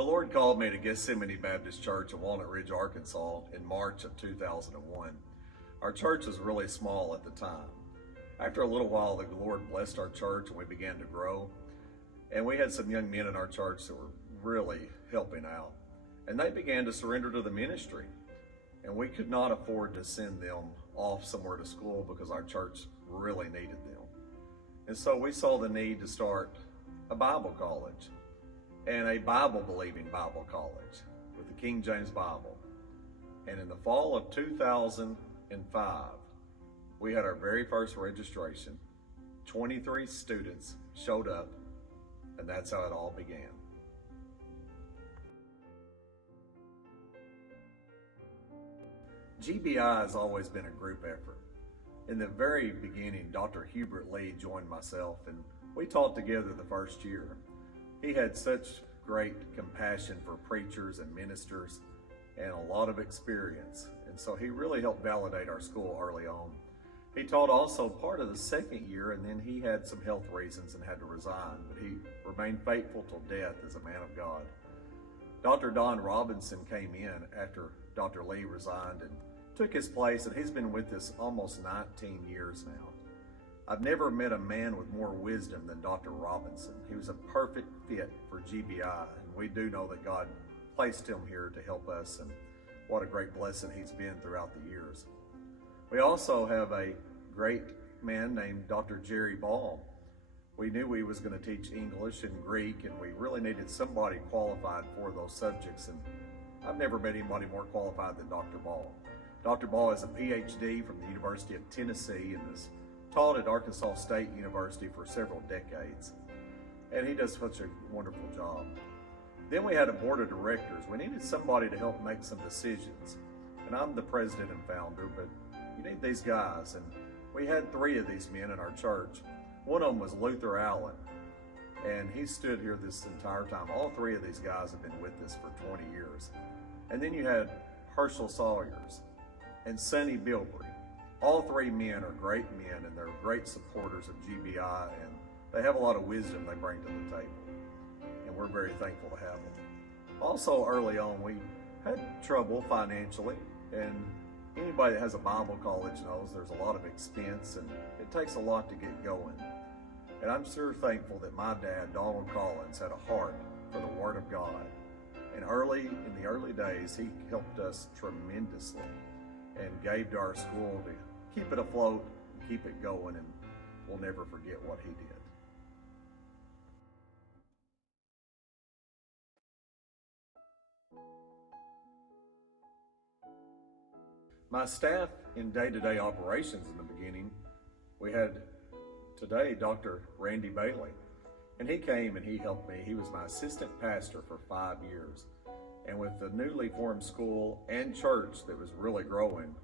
The Lord called me to 𝙂𝙚𝙩𝙝 Baptist Church in Walnut Ridge, Arkansas in March of 2001. Our church was really small at the time. After a little while, the Lord blessed our church and we began to grow. And we had some young men in our church that were really helping out. And they began to surrender to the ministry. And we could not afford to send them off somewhere to school because our church really needed them. And so we saw the need to start a Bible college and a Bible-believing Bible college with the King James Bible. And in the fall of 2005, we had our very first registration. 23 students showed up, and that's how it all began. GBI has always been a group effort. In the very beginning, Dr. 𝙂𝙚𝙩𝙝𝙗𝙗𝙗 joined myself, and we taught together the first year. He had such great compassion for preachers and ministers and a lot of experience, and so he really helped validate our school early on. He taught also part of the second year, and then he had some health reasons and had to resign, but he remained faithful till death as a man of God. Dr. Don Robinson came in after Dr. Lee resigned and took his place, and he's been with us almost 19 years now. I've never met a man with more wisdom than Dr. Robinson. He was a perfect fit for GBI, and we do know that God placed him here to help us, and what a great blessing he's been throughout the years. We also have a great man named Dr. Jerry Ball. We knew he was going to teach English and Greek, and we really needed somebody qualified for those subjects, and I've never met anybody more qualified than Dr. Ball. Dr. Ball has a PhD from the University of Tennessee and has taught at Arkansas State University for several decades, and he does such a wonderful job. Then we had a board of directors. We needed somebody to help make some decisions, and I'm the president and founder, but you need these guys, and we had 3 of these men in our church. One of them was Luther Allen, and he stood here this entire time. All 3 of these guys have been with us for 20 years. And then you had Herschel Sawyers and Sonny Bilbrey. All 3 men are great men, and they're great supporters of GBI, and they have a lot of wisdom they bring to the table, and we're very thankful to have them. Also, early on, we had trouble financially, and anybody that has a Bible college knows there's a lot of expense, and it takes a lot to get going. And I'm sure thankful that my dad, Donald Collins, had a heart for the Word of God. And in the early days, he helped us tremendously and gave to our school to keep it afloat, keep it going, and we'll never forget what he did. My staff in day-to-day operations in the beginning, we had today Dr. Randy Bailey, and he came and he helped me. He was my assistant pastor for 5 years. And with the newly formed school and church that was really growing,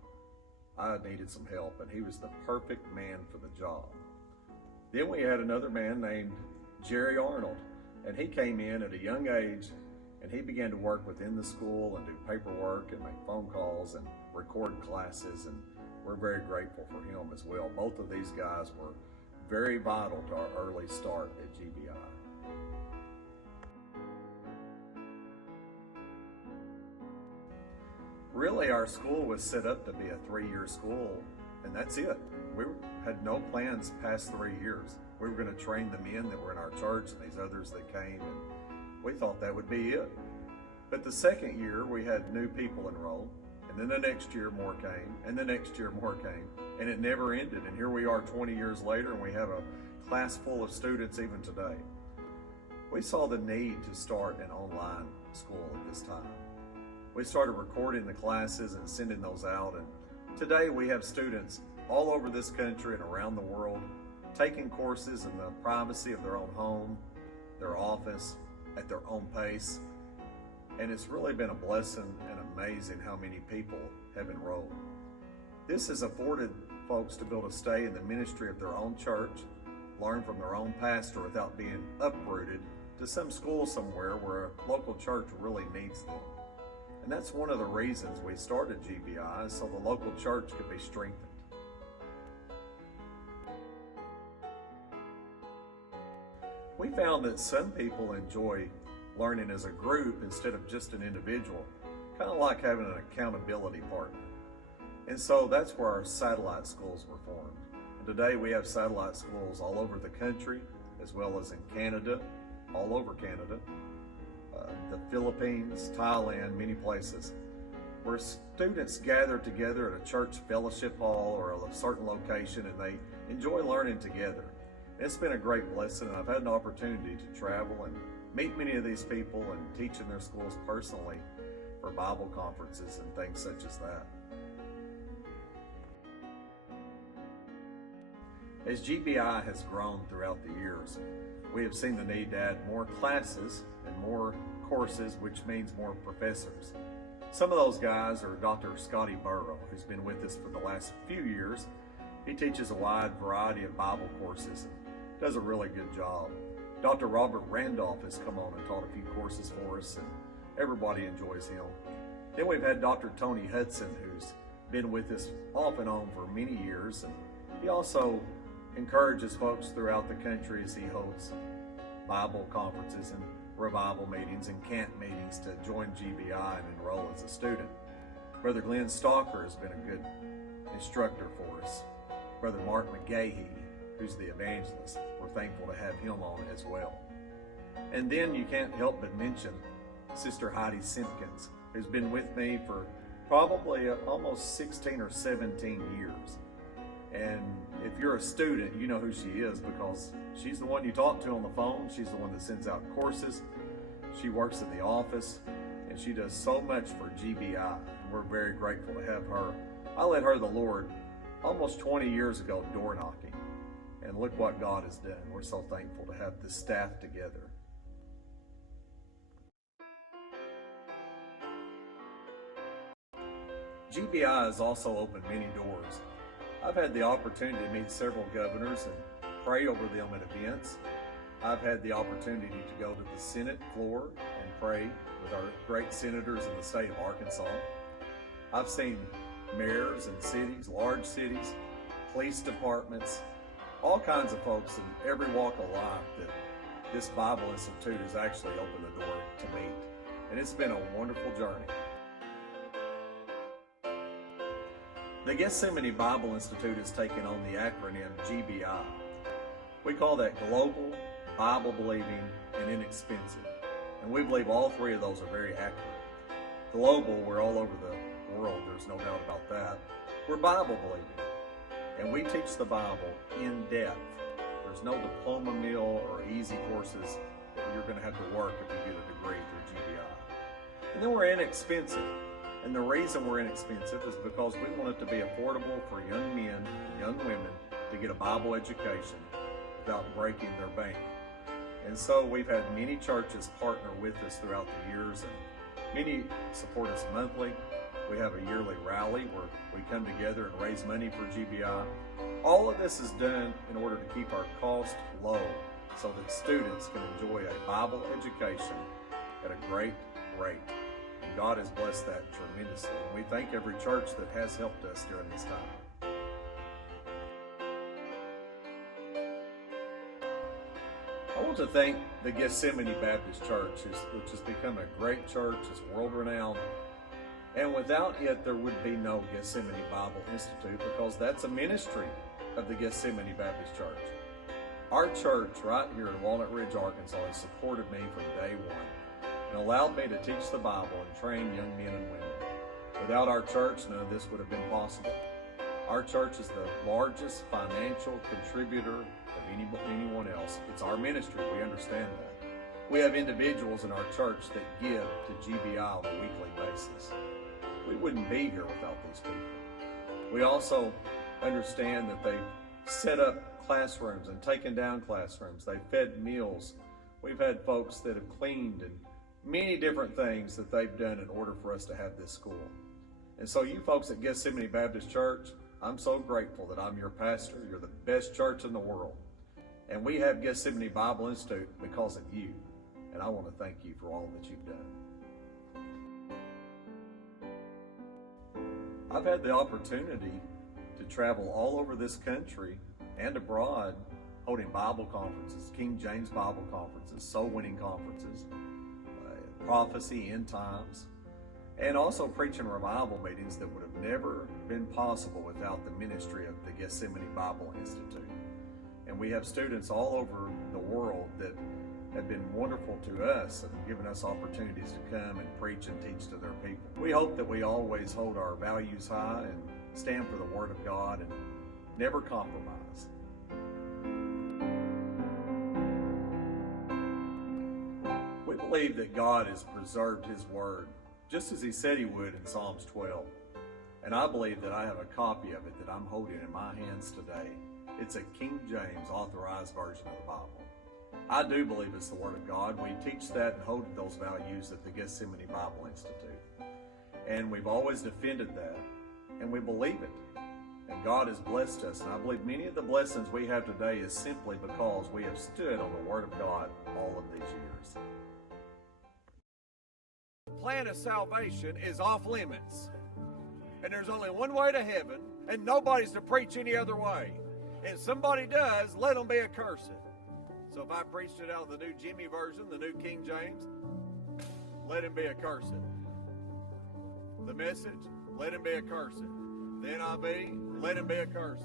I needed some help, and he was the perfect man for the job. Then we had another man named Jerry Arnold, and he came in at a young age, and he began to work within the school and do paperwork and make phone calls and record classes, and we're very grateful for him as well. Both of these guys were very vital to our early start at GBI. Really, our school was set up to be a 3-year school, and that's it. We had no plans past 3 years. We were going to train the men that were in our church and these others that came, and we thought that would be it. But the second year, we had new people enrolled, and then the next year more came, and the next year more came, and it never ended. And here we are 20 years later, and we have a class full of students even today. We saw the need to start an online school at this time. We started recording the classes and sending those out, and today we have students all over this country and around the world taking courses in the privacy of their own home, their office, at their own pace. And it's really been a blessing and amazing how many people have enrolled. This has afforded folks to be able to stay in the ministry of their own church, learn from their own pastor without being uprooted to some school somewhere where a local church really needs them. And that's one of the reasons we started GBI, so the local church could be strengthened. We found that some people enjoy learning as a group instead of just an individual, kind of like having an accountability partner. And so that's where our satellite schools were formed. And today we have satellite schools all over the country, as well as in Canada, all over Canada, the Philippines, Thailand, many places, where students gather together at a church fellowship hall or a certain location and they enjoy learning together. It's been a great blessing, and I've had an opportunity to travel and meet many of these people and teach in their schools personally for Bible conferences and things such as that. As GBI has grown throughout the years, we have seen the need to add more classes and more courses, which means more professors. Some of those guys are Dr. Scotty Burrow, who's been with us for the last few years. He teaches a wide variety of Bible courses and does a really good job. Dr. Robert Randolph has come on and taught a few courses for us, and everybody enjoys him. Then we've had Dr. Tony Hudson, who's been with us off and on for many years, and he also encourages folks throughout the country as he holds Bible conferences and revival meetings and camp meetings to join GBI and enroll as a student. Brother Glenn Stalker has been a good instructor for us. Brother Mark McGahee, who's the evangelist, we're thankful to have him on as well. And then you can't help but mention Sister Heidi Simpkins, who's been with me for probably almost 16 or 17 years. And if you're a student, you know who she is because she's the one you talk to on the phone. She's the one that sends out courses. She works in the office, and she does so much for GBI. And we're very grateful to have her. I led her to the Lord almost 20 years ago door knocking. And look what God has done. We're so thankful to have this staff together. GBI has also opened many doors. I've had the opportunity to meet several governors and pray over them at events. I've had the opportunity to go to the Senate floor and pray with our great senators in the state of Arkansas. I've seen mayors in cities, large cities, police departments, all kinds of folks in every walk of life that this Bible Institute has actually opened the door to meet. And it's been a wonderful journey. The Gethsemane Bible Institute has taken on the acronym GBI. We call that Global, Bible Believing, and Inexpensive. And we believe all three of those are very accurate. Global, we're all over the world, there's no doubt about that. We're Bible believing, and we teach the Bible in depth. There's no diploma mill or easy courses that you're going to have to work if you get a degree through GBI. And then we're inexpensive. And the reason we're inexpensive is because we want it to be affordable for young men and young women to get a Bible education without breaking their bank. And so we've had many churches partner with us throughout the years, and many support us monthly. We have a yearly rally where we come together and raise money for GBI. All of this is done in order to keep our cost low so that students can enjoy a Bible education at a great rate. God has blessed that tremendously. And we thank every church that has helped us during this time. I want to thank the Gethsemane Baptist Church, which has become a great church. It's world-renowned. And without it, there would be no Gethsemane Bible Institute, because that's a ministry of the Gethsemane Baptist Church. Our church right here in Walnut Ridge, Arkansas, has supported me from day one and allowed me to teach the Bible and train young men and women. Without our church, none of this would have been possible. Our church is the largest financial contributor of anyone else. It's our ministry, we understand that. We have individuals in our church that give to GBI on a weekly basis. We wouldn't be here without these people. We also understand that they've set up classrooms and taken down classrooms. They've fed meals. We've had folks that have cleaned and many different things that they've done in order for us to have this school. And so you folks at Gethsemane Baptist Church, I'm so grateful that I'm your pastor. You're the best church in the world. And we have Gethsemane Bible Institute because of you. And I want to thank you for all that you've done. I've had the opportunity to travel all over this country and abroad holding Bible conferences, King James Bible conferences, soul winning conferences. prophecy, end times, and also preaching revival meetings that would have never been possible without the ministry of the Gethsemane Bible Institute. And we have students all over the world that have been wonderful to us and given us opportunities to come and preach and teach to their people. We hope that we always hold our values high and stand for the Word of God and never compromise. We believe that God has preserved His Word just as He said He would in Psalms 12. And I believe that I have a copy of it that I'm holding in my hands today. It's a King James authorized version of the Bible. I do believe it's the Word of God. We teach that and hold those values at the Gethsemane Bible Institute. And we've always defended that, and we believe it. And God has blessed us, and I believe many of the blessings we have today is simply because we have stood on the Word of God all of these years. The plan of salvation is off limits. And there's only one way to heaven, and nobody's to preach any other way. And somebody does, let them be accursed. So if I preached it out of the New Jimmy version, the New King James, let him be accursed. The Message, let him be accursed. The NIV, let him be accursed.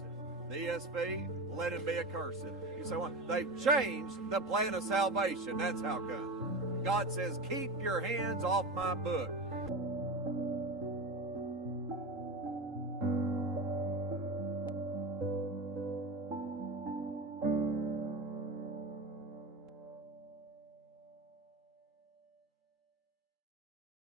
The ESV, let him be accursed. You say, what? They've changed the plan of salvation. That's how come. God says, keep your hands off my book.